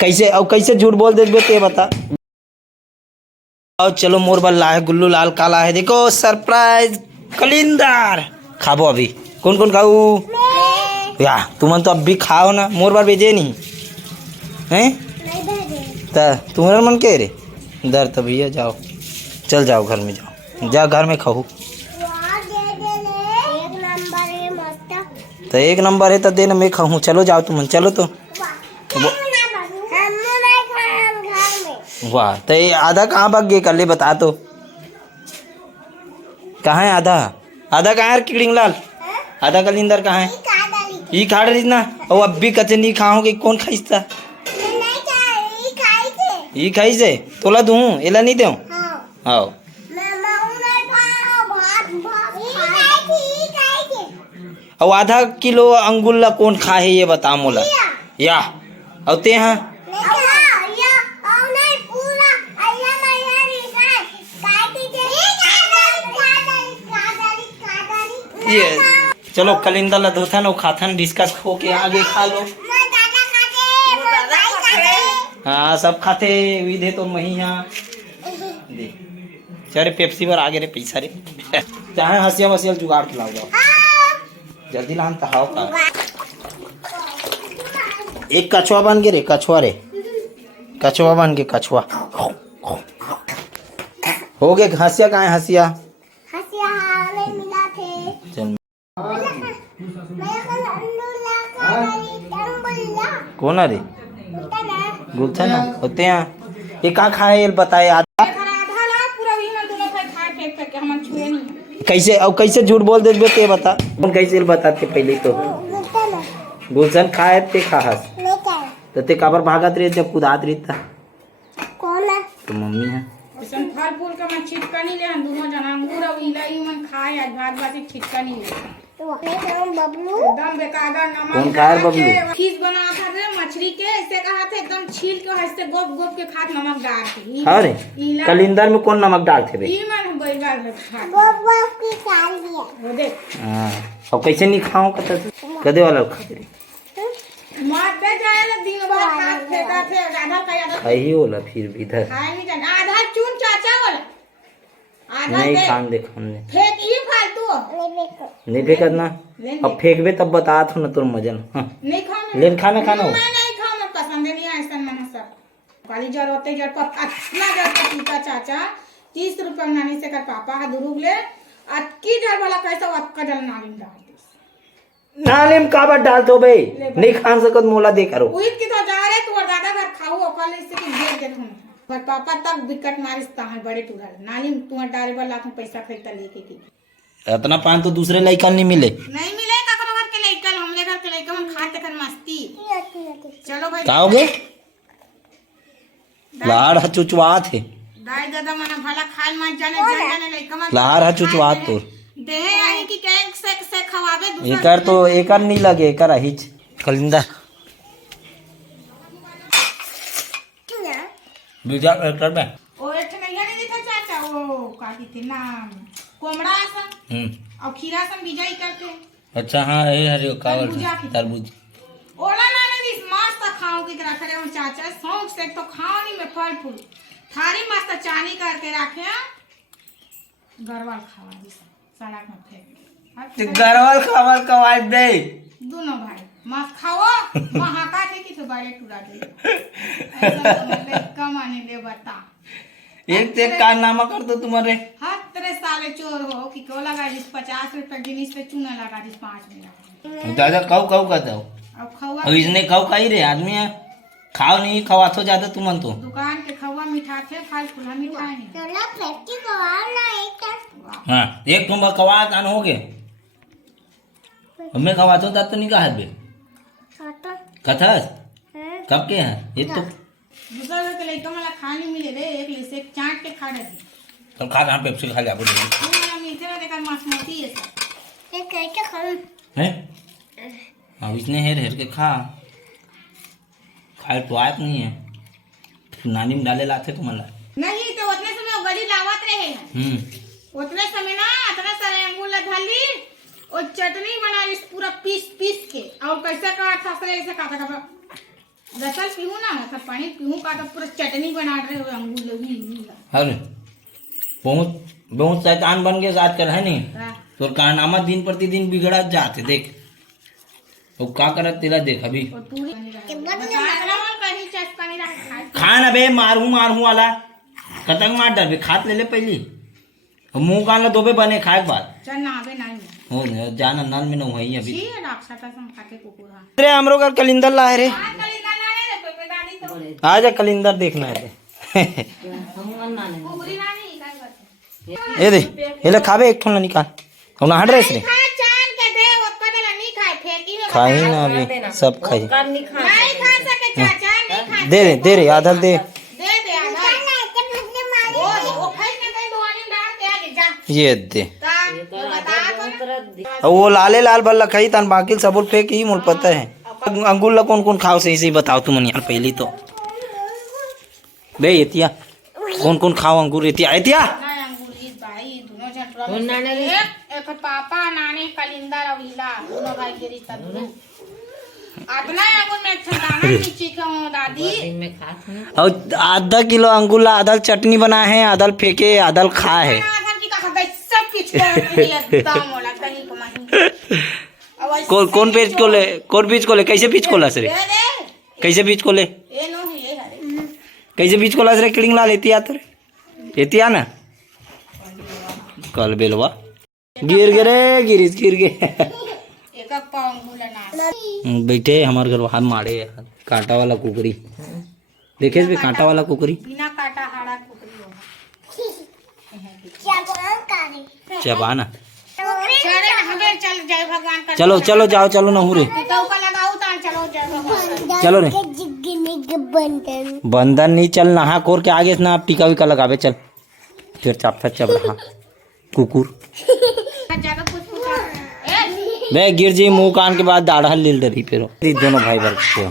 कैसे अब कैसे झूठ बोल दे ते बता। और चलो मोर बल्ला है, गुल्लू लाल काला है, देखो सरप्राइज कलिंदर खाबो अभी। कौन कौन खाऊ या तुमन तो अब भी खाओ ना, मोर बार भेजे नहीं हैं तुम्हारा मन के रे दर तो भैया जाओ, चल जाओ घर में, जाओ जा घर में खाओ। तो एक नंबर है तो देना, मैं खाऊं। चलो जाओ तुम, चलो तो। वाह, तो ये आधा कहाँ भाग गए, कर ले बता तो कहाँ है आधा? आधा कहाँ है किड़िंग लाल? आधा कलिंदर कहाँ है? ये खा रही ना, और अब भी कचे नहीं खाओगे, कौन खाइस्ता? ये खाई से तोला दूँ, एला नहीं दूँ? हाँ और आधा किलो अंगुल ला कौन खा है ये बता मोला या और ते हाँ ये चलो कलिंदर ला धोथन और खाथन डिस्कस हो के आगे खा लो। हाँ सब खाते विधे तो मही यहाँ दे चरे पेप्सी पर आगे रे पैसा रे चाहे हंसिया वसिया जुगाड़ खिलाओ जाओ जल्दी लान तहाओ का। एक कछुआ बन के रे, कछुआ रे, कछुआ बन के, कछुआ हो गए। हंसिया कहाँ है? हंसिया चल कौन है रे? गुलशन होते हैं ये कहाँ खाए बताए आधा कैसे अब कैसे झूठ बोल दे ते बता। कौन कैसे बताते पहले तो गुलशन खाए ते खास तो ते काबर भागत रहे जब कुदात रही था? कौन है? तो मम्मी है। फल फूल का मैं छिटका नहीं ले दोनों जना अंगूर और इलाई मन खाए आज भात बासी छिटका नहीं ले बबलू एकदम बेकार नमक कौन खा है बबलू? खीस बना था रे मछली के, ऐसे कहा थे एकदम छील के ऐसे गोप गोप के खात नमक डाल के। अरे कलिंदर में कौन नमक डालते बे? ई मन बैगा गोप गोप की डाल दिया वो देख। हां अब कैसे नहीं खाऊं कदे वाला खा रे मार दे जाए दिन भर खात फेंका थे आधा का आधा खाई होला फिर भी इधर खाए नहीं जाना आधा चुन चाचा वाला आधा नहीं खान दे फेंक ही फालतू नहीं फेंकना। अब फेंकबे तब बता थो ना तोर मजन। नहीं खाना लेन खाना खाना मैं नहीं खाऊं, मैं पसंद नहीं है ऐसा मन सब काली जर होते जर पर इतना जर पपीता चाचा 30 रुपए नानी से कर पापा हा दुरुग ले अटकी जर वाला कैसा अटका जल नाली डाल नालेम काबर डाल दो बे नहीं खान सकत मोला दे करो उइत की तो जा रे तू दादा घर खाओ कल इससे की दे दे तुम पर पापा तक विकट मारिस्ता है बड़े टूरा नाली तू डाले वाला तुम पैसा खरीदता लेके की इतना पान तो दूसरे लइकन नहीं मिले का घर के लइकन हमले घर के लइकन हम खाते कर मस्ती। चलो भाई खाओगे लाड़ चुचवात है दाई दादा मना भला खाल मत जाने लइकन लाड़ चुचवात तो देहे आई कि केक से खवावे दूसरा एकर तो एकर नहीं लगे एकर हिच कलिंदर बीजा ट्रैक्टर में ओ एक नहीं दिखा चाचा वो काटी थी नाम कोमड़ा सन और खीरा सन बिजाई करके। अच्छा हाँ ये हरियो कावल तरबूज ओला ना नहीं मस्त खाओ की तरह करे हम चाचा शौक से तो खाओ नहीं में फल फूल थारी मस्त चानी करके रखे गरवाल खावा दी सड़क में फेंक गरवाल खावल कवाज दे दोनों भाई मस्त खाओ महाका थे कि तो बड़े टूरा दे ऐसा मतलब कमाने ले बता एक से कारनामा कर दो तुम्हारे हर तरह साले चोर हो कि क्यों लगा जिस 50 रुपए गिनीस पे चूना लगा जिस 5 में दादा कऊ कऊ कहता हो अब खवा अब इसने कऊ खाई रे आदमी है खाओ नहीं खवा तो ज्यादा तुमन तो दुकान के खवा मीठा थे फल फूला मीठा नहीं चलो फेंकी कवाल ना एक हाँ एक तुम कवा कान हो गए हमें खवा तो नहीं कहा बे कथस कब के हैं ये तो दूसरा के लइका मला खा नहीं मिले रे एक ले से चाट के खा रहे तो खा कहाँ पेप्सी खा जा बोले मैं मीठे ना देखा मासमती है सब एक कैसे खाऊं हैं अब इसने हेर के खा खाए तो आयत नहीं है नानी में डाले लाते तुम्हारा नहीं तो उतने समय गली लावत रहे उतने समय ना इतना सारे अंगूर धली और चटनी बना ली पूरा पीस पीस के और कैसे का था ऐसे का रसल पीहूं ना सब पानी पीहूं का तो पूरा चटनी बना रहे हो अंगूर लगी अरे बहुत बहुत शैतान बन के साथ कर है नहीं तो कारनामा दिन प्रतिदिन बिगड़ा जाते देख वो का करत तेरा देख अभी और पूरी कहीं चस्का नहीं रखा खान अबे मारू मारू वाला कतंग मार डर खात ले पहली मुंह कान लो दोबे बने खाए के बाद चल ना आवे नहीं हो जाना नल में न वही अभी छी राक्षसा सम खाके कुकुर हां अरे हमरो का कलिंदर ला है रे आज कल इतना रे पे दादी तो आजा कलिंदर देखना है कुकुरी ना नहीं काय करते ये दे ये ले खाबे एक ठोला निकाल हम ना हट रहे रे खा चान के दे ओपन ला नहीं खाए फेंकी में खाई ना अभी सब खाई नहीं खा सके चाचा नहीं खा दे रे आधा दे दे दे आधा वो खाई के दे दोनी डाल के आगे जा ये दे का बता अब वो लाले लाल बल्ला खाई तन बाकी सबूत फेंक ही मुझे पता है अंगूर ला कौन कौन खाओ सही सही बताओ तुम यार पहली तो बे एतिया कौन कौन खाओ अंगूर एतिया एतिया ना अंगूरी भाई दोनों झटरा एक पापा नानी कलिंदर और हीला दोनों भाई के रिश्ता दोनों अपना अंगूर में छटाना नीचे क्यों दादी और आधा किलो अंगूर ला आधा चटनी बना है आधा फेंके आधा खा है आधा की का गई सब कुछ एकदम वाला कहीं को नहीं कौन पेज को ले कौन बीज को ले कैसे बीज को लस रे दे दे कैसे बीज को ले ये नो ये हरे कैसे बीज को लस रे किड़िंग ला लेती आ तो एतिया ना कल बेलवा गिर गे रे गिर गे एक पाव अंगूर ना बैठे हमारे घर हाथ मारे कांटा वाला कुकरी देखे भी कांटा वाला कुकरी बिना काटा हाड़ा कुकरी होगा चबाना चले हमें चल जय भगवान का चलो चलो जाओ चलो ना रे टिकाऊ का लगाओ ता चलो जय भगवान चलो रे बंधन नहीं चल नहा कोर के आगे से ना आप टीका विका लगावे चल फिर चाप चब रहा कुकुर जगह कुछ बे गिर जी मुंह कान के बाद दाढ़ा लील डरी फिर दोनों भाई वर्ग के